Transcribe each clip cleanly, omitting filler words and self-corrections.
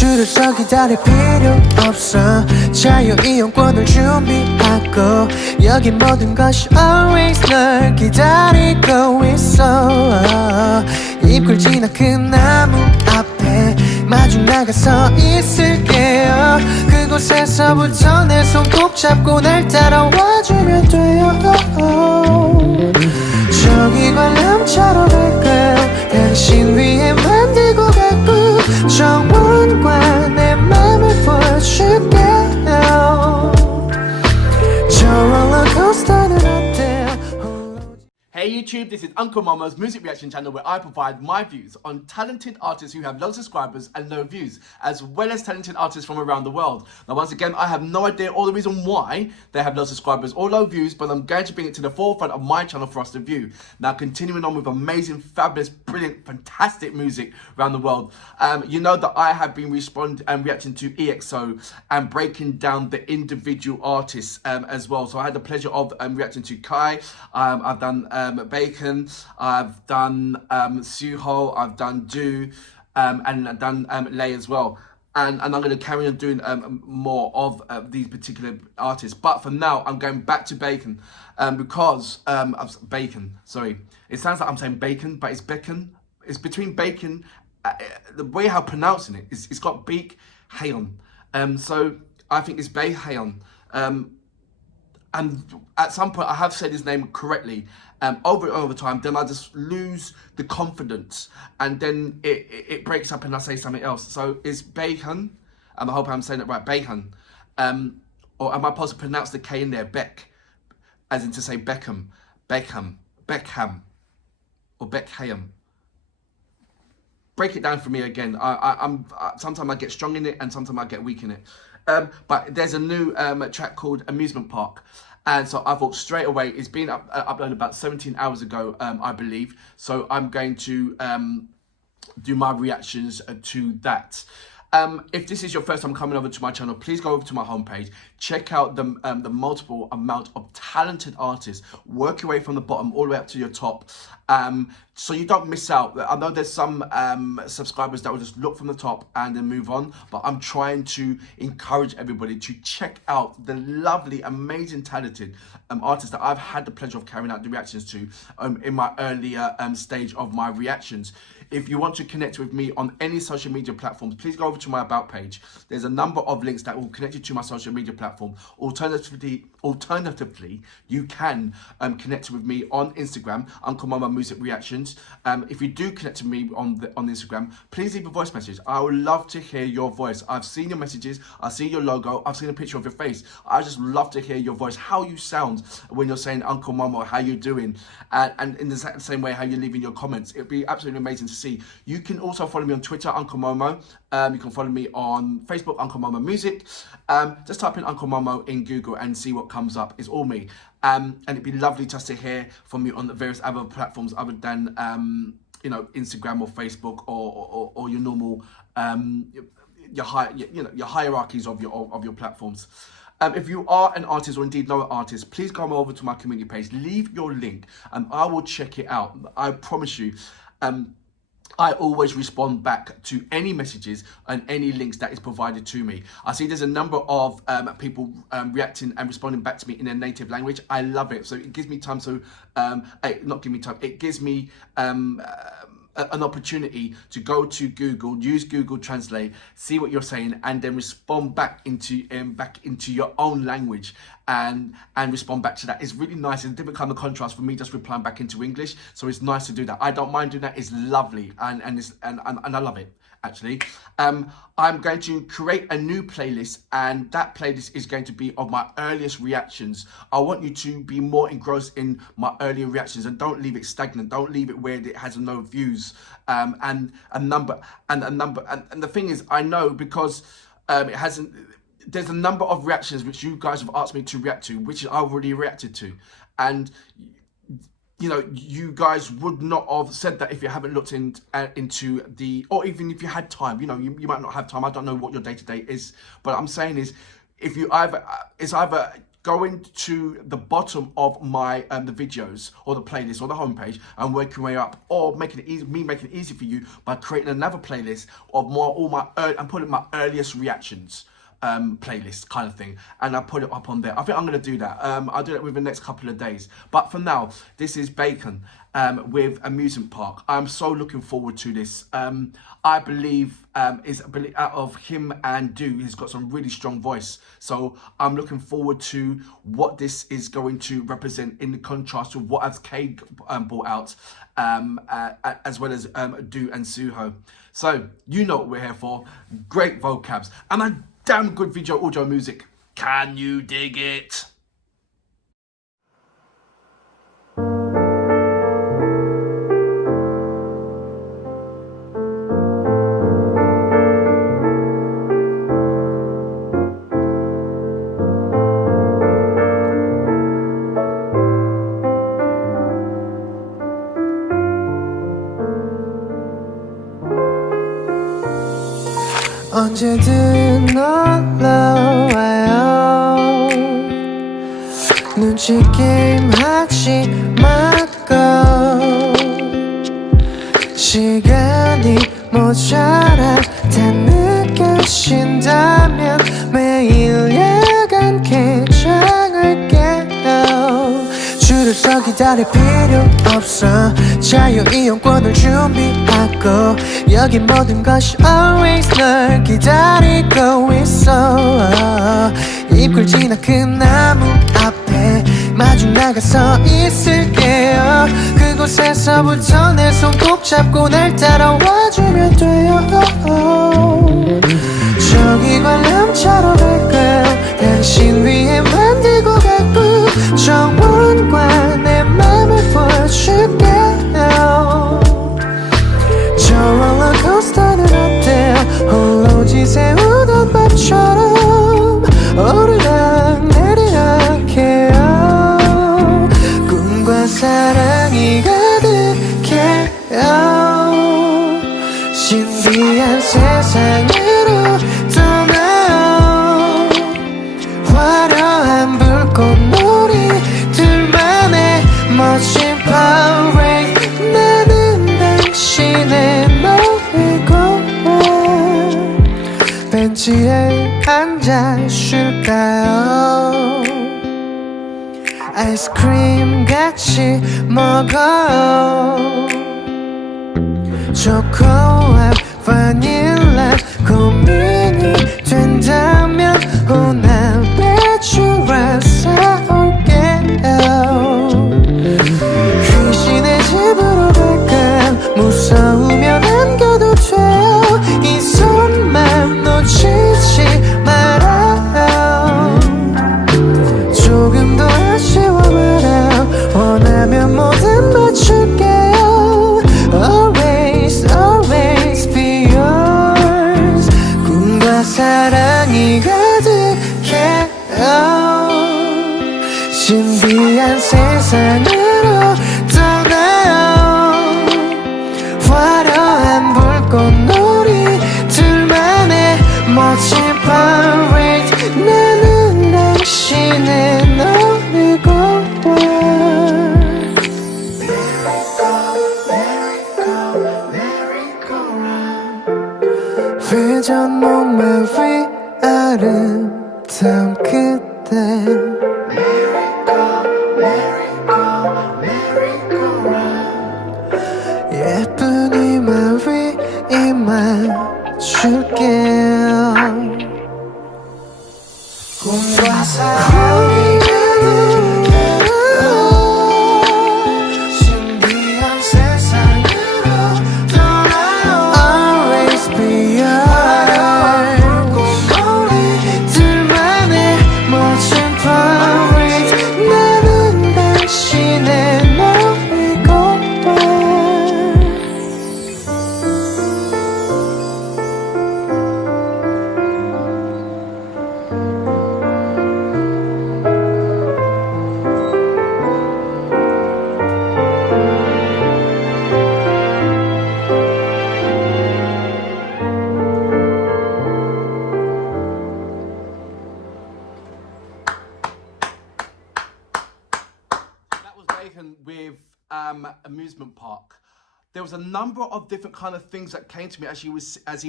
줄을 서 기다릴 필요 없어 자유 이용권을 준비하고 여기 모든 것이 always 널 기다리고 있어 입구를 지나 그 나무 앞에 마중 나가서 있을게요 그곳에서부터 내 손 꼭 잡고 날 따라와주면 돼요 저기 관람차로 갈까요 당신 위해 만들고 가고 정원과 내 맘을 보여줄게요 저 롤러코스터는 어때요 Hey YouTube, this is Uncle Momo's music reaction channel where I provide my views on talented artists who have low subscribers and low views, as well as talented artists from around the world. Now once again, I have no idea or the reason why they have low subscribers or low views, but I'm going to bring it to the forefront of my channel for us to view. Now continuing on with amazing, fabulous, brilliant, fantastic music around the world. You know that I have been reacting to EXO and breaking down the individual artists as well. So I had the pleasure of reacting to Kai, I've done BAEKHYUN, I've done Suho, I've done Do, and I've done Lay as well. And I'm going to carry on doing more of these particular artists. But for now, I'm going back to BAEKHYUN because BAEKHYUN. Sorry, it sounds like I'm saying bacon, but it's bacon. It's between bacon. The way how I'm pronouncing it is it's got BAEKHYUN. So I think it's BAEKHYUN. And at some point I have said his name correctly over and over time, then I just lose the confidence and then it breaks up and I say something else. So it's BAEKHYUN, and I hope I'm saying it right, BAEKHYUN. Or am I supposed to pronounce the K in there, Beck, as in to say Beckham, or BAEKHYUN? Break it down for me again. Sometimes I get strong in it and sometimes I get weak in it. But there's a new track called Amusement Park. And so I thought straight away, it's been uploaded about 17 hours ago, I believe. So I'm going to do my reactions to that. If this is your first time coming over to my channel, please go over to my homepage, check out the multiple amount of talented artists, work your way from the bottom all the way up to your top, so you don't miss out. I know there's some subscribers that will just look from the top and then move on, but I'm trying to encourage everybody to check out the lovely, amazing, talented artists that I've had the pleasure of carrying out the reactions to in my earlier stage of my reactions. If you want to connect with me on any social media platforms, please go over to my About page. There's a number of links that will connect you to my social media platform. Alternatively, you can connect with me on Instagram, Uncle Momo Music Reactions. If you do connect with me on Instagram, please leave a voice message. I would love to hear your voice. I've seen your messages, I've seen your logo, I've seen a picture of your face. I just love to hear your voice, how you sound when you're saying Uncle Momo, how you doing, and in the same way how you're leaving your comments. It'd be absolutely amazing to see. You can also follow me on Twitter, Uncle Momo. You can follow me on Facebook, Uncle Momo Music. Just type in Uncle Momo in Google and see what comes up. It's all me. And it'd be lovely just to hear from you on the various other platforms other than you know, Instagram or Facebook or your normal your hierarchies of your platforms. If you are an artist or indeed know an artist, please come over to my community page, leave your link and I will check it out. I promise you. I always respond back to any messages and any links that is provided to me. I see there's a number of people reacting and responding back to me in their native language. I love it. So it gives me time to, not give me time, it gives me an opportunity to go to Google, use Google Translate, see what you're saying, and then respond back into your own language and respond back to that. It's really nice. It's a different kind of contrast for me just replying back into English. So it's nice to do that. I don't mind doing that. It's lovely and I love it. Actually, I'm going to create a new playlist, and that playlist is going to be of my earliest reactions. I want you to be more engrossed in my earlier reactions and don't leave it stagnant. Don't leave it where it has no views and the thing is, I know because it hasn't. There's a number of reactions which you guys have asked me to react to, which I've already reacted to, and you know, you guys would not have said that if you haven't looked into the, or even if you had time. You know, you might not have time. I don't know what your day-to-day is, but I'm saying is, if you it's either going to the bottom of my the videos or the playlist or the homepage and working my way up, or making it easy for you by creating another playlist of I'm putting my earliest reactions playlist kind of thing, and I put it up on there. I think I'm going to do that. I'll do it within the next couple of days. But for now, this is BAEKHYUN with Amusement Park. I'm so looking forward to this. I believe out of him and Do, he's got some really strong voice. So I'm looking forward to what this is going to represent in contrast with what K brought out, as well as Do and Suho. So you know what we're here for. Great vocabs and a damn good audio music. Can you dig it? 언제든 놀러와요. 눈치 게임 하지 말고, 시간이 모자라 다 느껴진다면 매일 야간 개장할게요. 줄을 서 기다릴 필요 없어. 자유이용권을 준비하고, 여기 모든 것이 always 널 기다리고 있어. 입구를 지나 그 나무 앞에 마중 나가서 있을게요. 그곳에서부터 내 손 꼭 잡고 날 따라와주면 돼요. 저기 관람차로 갈까요? 당신 위에 만들고 가고, 정원과 내 맘을 보여줄게요. 저 롤러코스터는 어때요? 홀로 지새우던 밤처럼 오르락 내리락 해요. 꿈과 사랑이 가득해요. 신비한 세상으로 떠나요. 화려한 불꽃놀이 둘만의 멋진 parade. 나는 당신의 놀이공원 벤치에 앉아 쉴까요? 아이스크림 같이 먹어요. 초코와 바닐라 고민이 된다면 난 배추라 사올게요. 귀신의 집으로 갈까? 무서우면 안 가도 돼요. 이 손만 놓치지 말아요. 조금 더 아쉬워 말아요. 원하면 뭐든 맞출게요. Always, always be yours. 꿈과 사랑이 가득해요. 신비한 세상으로 떠나요. 화려한 불꽃놀이 둘만의 멋진 parade. 나는 당신의 놀이공원. 회전목마 위 아름다운 그대. 예쁜 이마 위 이마 줄게요. 꿈과 사랑이 가득해요. 신비한 세상으로 떠나요. Always be yours. 불꽃놀이 둘만의 멋진 parade. 나는 당신의 놀이공원. Amusement Park, there was a number of different kind of things that came to me as he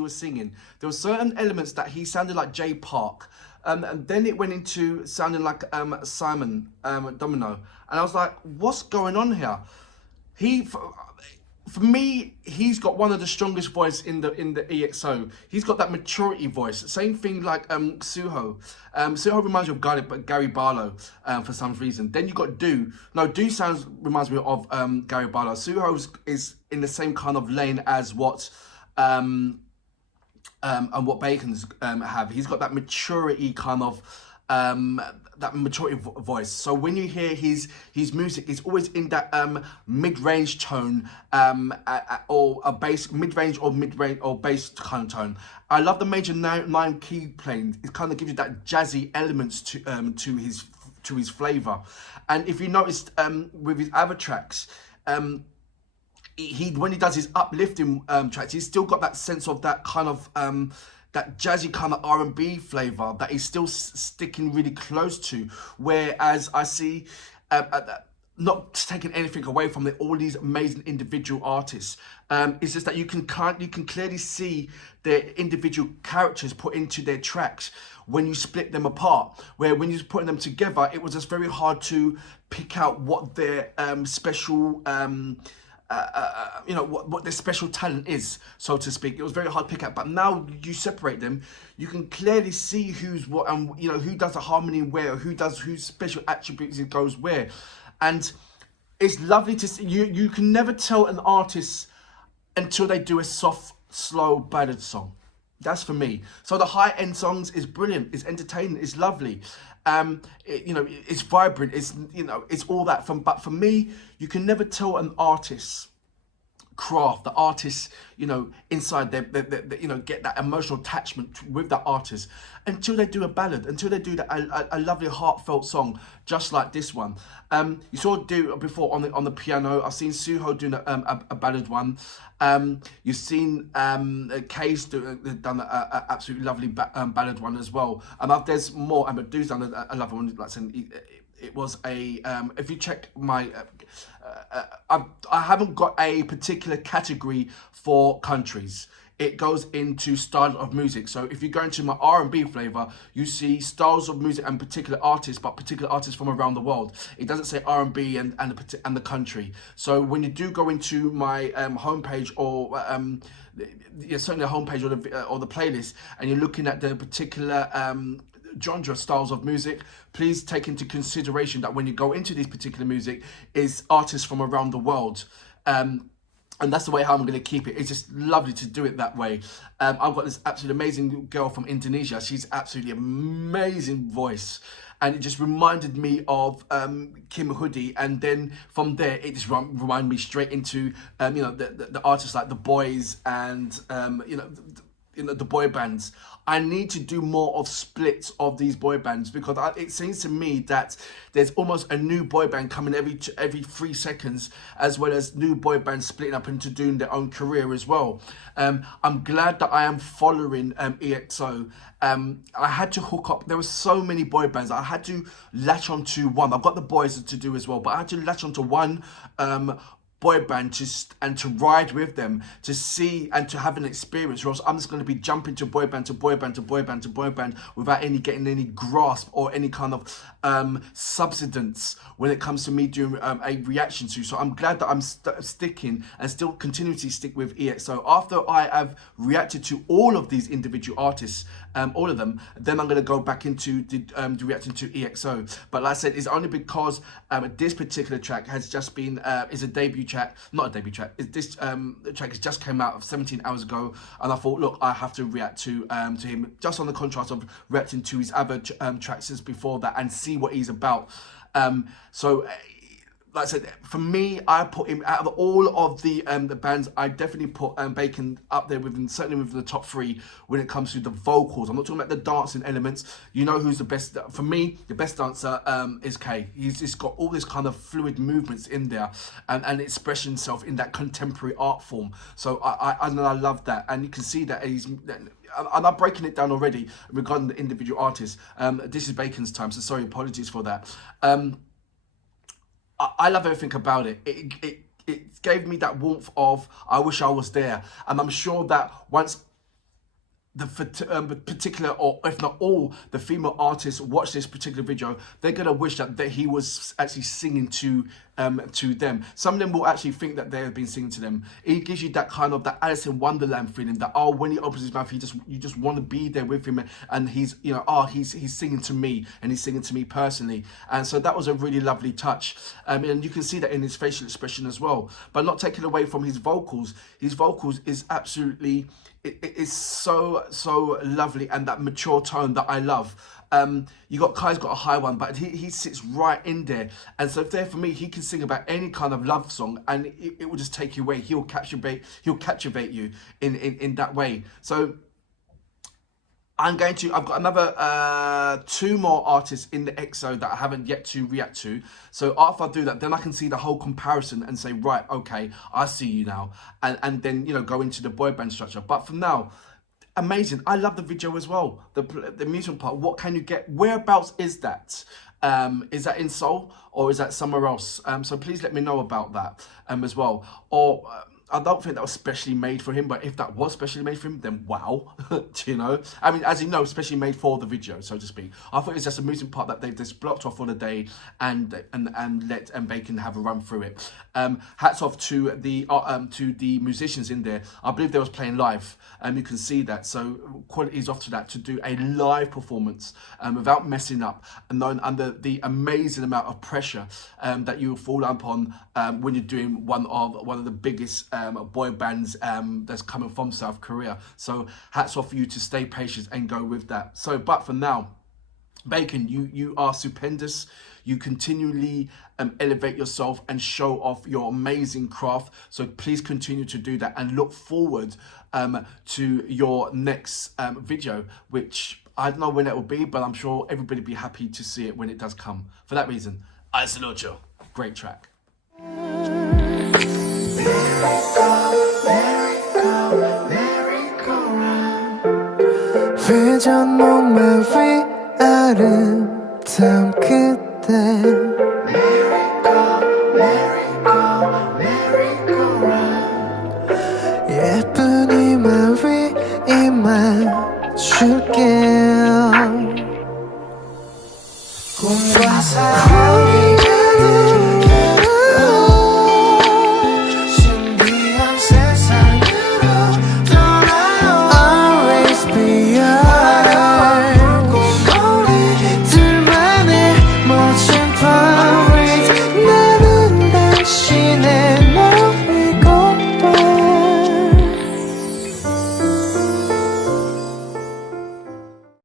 was singing. There were certain elements that he sounded like Jay Park, and then it went into sounding like Simon Domino, and I was like, what's going on here? For me, he's got one of the strongest voice in the EXO. He's got that maturity voice. Same thing like Suho. Suho reminds me of Gary Barlow for some reason. Then you got Do. No, Do reminds me of Gary Barlow. Suho is in the same kind of lane as what and what BAEKHYUN's have. He's got that maturity kind of voice. So when you hear his music, it's always in that mid-range tone, or a bass, mid-range or bass kind of tone. I love the major 9 key playing. It kind of gives you that jazzy elements to his flavor. And if you noticed with his other tracks, when he does his uplifting tracks, he's still got that sense of that kind of that jazzy kind of R&B flavor that he's still sticking really close to. Whereas I see, not taking anything away from all these amazing individual artists, it's just that you can clearly see their individual characters put into their tracks when you split them apart. Where when you're putting them together, it was just very hard to pick out what their special what their special talent is, so to speak. It was very hard to pick out, but now you separate them, you can clearly see who's what, and who does the harmony where, whose special attributes it goes where. And it's lovely to see. You can never tell an artist until they do a soft, slow ballad song. That's for me. So the high-end songs is brilliant, it's entertaining, it's lovely. It's vibrant, it's all that. But for me, you can never tell an artist's craft, the artist, inside their get that emotional attachment with that artist until they do a ballad, until they do a lovely heartfelt song just like this one. You saw Do before on the piano. I've seen Suho doing a ballad one. You've seen K's done a absolutely lovely ballad one as well. There's more, but Do's done a lovely one. Like saying it was a if you check my I haven't got a particular category for countries. It goes into style of music. So if you go into my R&B flavor, you see styles of music and particular artists, but particular artists from around the world. It doesn't say R&B and the country. So when you do go into my homepage, or certainly the homepage or the playlist, and you're looking at the particular genre styles of music, please take into consideration that when you go into these particular music is artists from around the world. And that's the way how I'm going to keep it. It's just lovely to do it that way. I've got this absolutely amazing girl from Indonesia. She's absolutely amazing voice. And it just reminded me of Kim Hoodie. And then from there, it just reminded me straight into, the artists like The Boys and, the boy bands. I need to do more of splits of these boy bands, because it seems to me that there's almost a new boy band coming every 3 seconds, as well as new boy bands splitting up into doing their own career as well. I'm glad that I am following EXO. I had to hook up. There were so many boy bands. I had to latch onto one. I've got the boys to do as well, but I had to latch onto one boy band to ride with them, to see and to have an experience, or else I'm just going to be jumping to boy band to boy band to boy band to boy band without getting any grasp or any kind of substance when it comes to me doing a reaction to. So I'm glad that I'm sticking and still continuing to stick with EXO. After I have reacted to all of these individual artists, all of them, then I'm going to go back into the reacting to EXO. But like I said, it's only because this particular track has just been is a debut track, not a debut track. This track has just came out of 17 hours ago, and I thought, look, I have to react to him, just on the contrast of reacting to his other tracks since before that, and see what he's about. Like I said, for me, I put him out of all of the bands. I definitely put BAEKHYUN up there certainly within the top 3 when it comes to the vocals. I'm not talking about the dancing elements. You know who's the best? For me, the best dancer is K. He's got all this kind of fluid movements in there, and expressing himself in that contemporary art form. So I love that, and you can see that I'm not breaking it down already regarding the individual artists. This is BAEKHYUN's time, so sorry, apologies for that. I love everything about it. it gave me that warmth of I wish I was there. And I'm sure that once the particular, or if not all, the female artists watch this particular video, they're gonna wish that he was actually singing to them. Some of them will actually think that they have been singing to them. It gives you that kind of that Alice in Wonderland feeling that, oh, when he opens his mouth, you just want to be there with him, and he's, you know, oh, he's singing to me, and he's singing to me personally. And so that was a really lovely touch, and you can see that in his facial expression as well. But not taking away from his vocals is absolutely, it is so lovely, and that mature tone that I love. You got Kai's got a high one, but he sits right in there, and so there for me, he can sing about any kind of love song, and it will just take you away. He'll captivate you in that way. So I've got another 2 more artists in the EXO that I haven't yet to react to. So after I do that, then I can see the whole comparison and say, right, okay, I see you now. And then, you know, go into the boy band structure. But for now, amazing. I love the video as well. The amusement park, what can you get? Whereabouts is that? Is that in Seoul or is that somewhere else? So please let me know about that as well. Or I don't think that was specially made for him, but if that was specially made for him, then wow. Do you know? I mean, as you know, specially made for the video, so to speak. I thought it was just an amusement park that they've just blocked off for the day and let BAEKHYUN have a run through it. Hats off to the musicians in there. I believe they was playing live, you can see that. So quality is off to that, to do a live performance without messing up, and knowing under the amazing amount of pressure that you will fall upon when you're doing one of the biggest boy bands that's coming from South Korea. So hats off for you to stay patient and go with that. So, but for now, BAEKHYUN, you are stupendous. You continually elevate yourself and show off your amazing craft. So please continue to do that, and look forward to your next video, which I don't know when it will be, but I'm sure everybody will be happy to see it when it does come. For that reason, I salute you. Great track. 회전 목마 위 아름다운 그대 예쁜 이마 위 이마 줄게요 꿈과 사랑